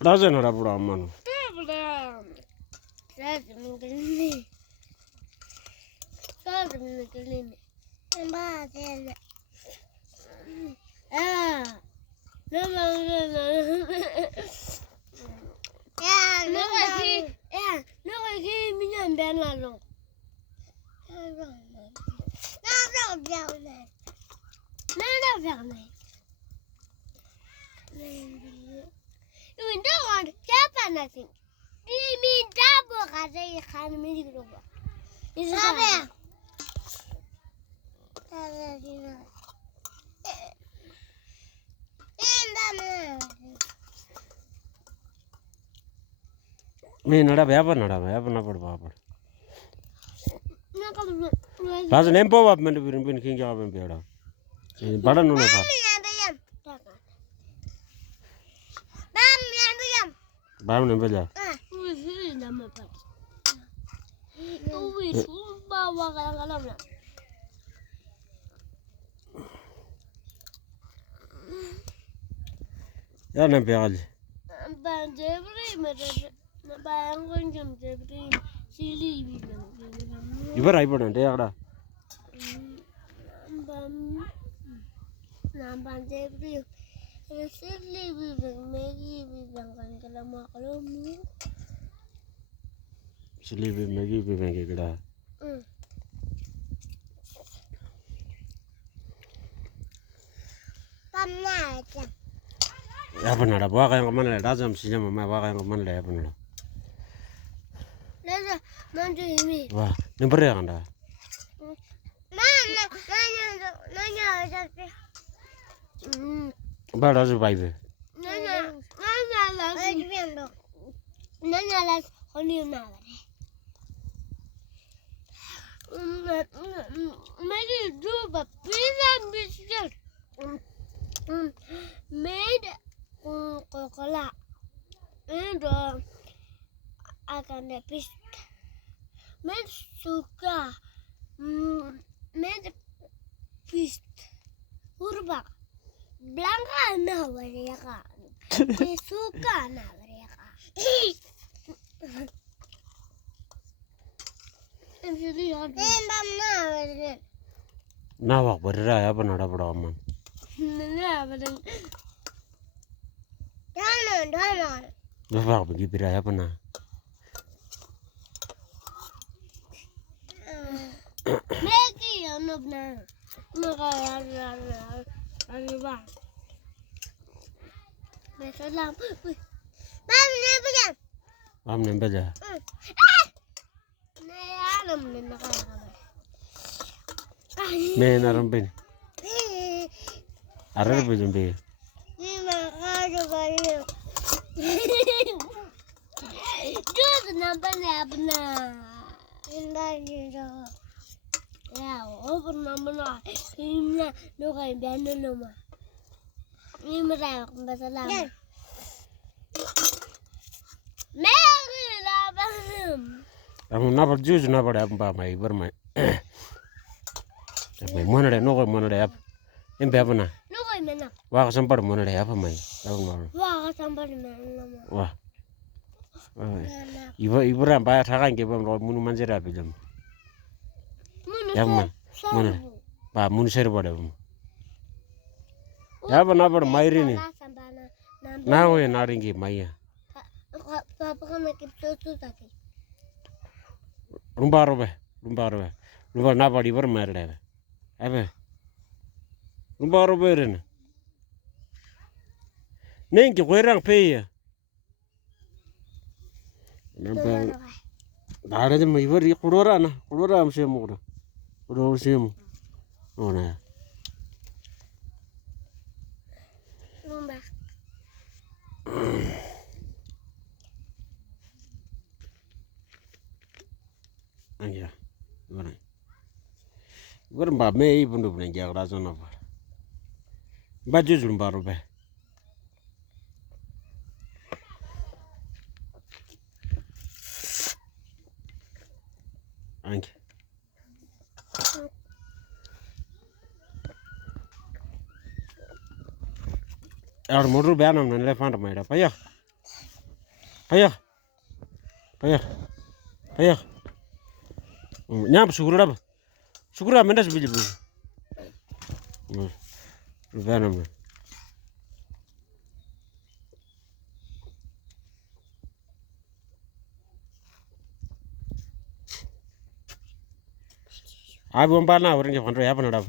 Doesn't have a man. You don't want Japan, I think. Do you mean double? I say you can't make it over. Is it there? Me not a weapon, not a weapon of Papa. Doesn't empower up to be king of Imperial. But I don't know. Bam and Bella. Yan ang piyakal. Iba rai pa nante yakda. Sili bi magi bi magi kada. Apa nada? Bawa kaya kaman le. Dazam sih jam mama bawa kaya kaman le apa nada? Wah, ni beri anda. Baru aja bayi. Made Coca-Cola and akan pist made suka made pist urba blanca na mereka suka na mereka Nawak berera apa nada beraman? Bapak pergi beraya apa na? Meki anak na, mereka ada. Masalah, mam ni apa? Mam ni apa? Ni alam ni nak apa? Me naram pin. Arar pin pin. Ni makan juga. Just nampak ni apa na? Indah ni dah. Ya, open nama na. Ini nak kau biar nama. Ini mereka masalah. Mary labam. Kamu nak berjus nak ber apa mai bermai. Mai mana deh? Nukoi mana deh? Ini apa na? Nukoi mana? Wah kesempat mana deh? Apa mai? Wah kesempat mana? Wah. Ibu rampai thakang ke bang roh munu manjir apa jam? Yang mana? Pak munu ser pada bang. Ya apa nak mairi ni? Nah we naringi maya. Papa kan nak itu tadi. Rumah nak di bermain deh. Apa? Rumah ini. Neng kau orang pay ya? Nampak. Ada je mai beri kurora amsi mukra. Kurora siam. Oh na. Rumah. Anja. Mana? Mbak Mei pun tu punya jaga rasa apa? Baju jumpa rupa. Angke. Ahora morro beana no elefante maida. Paya. Paya. Paya. Paya. Nyam sugura. Sugura mendas bili bu. Beana me. Abi umbana orang ke pandro ya panada.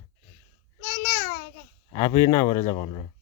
Abi na orang ke pandro.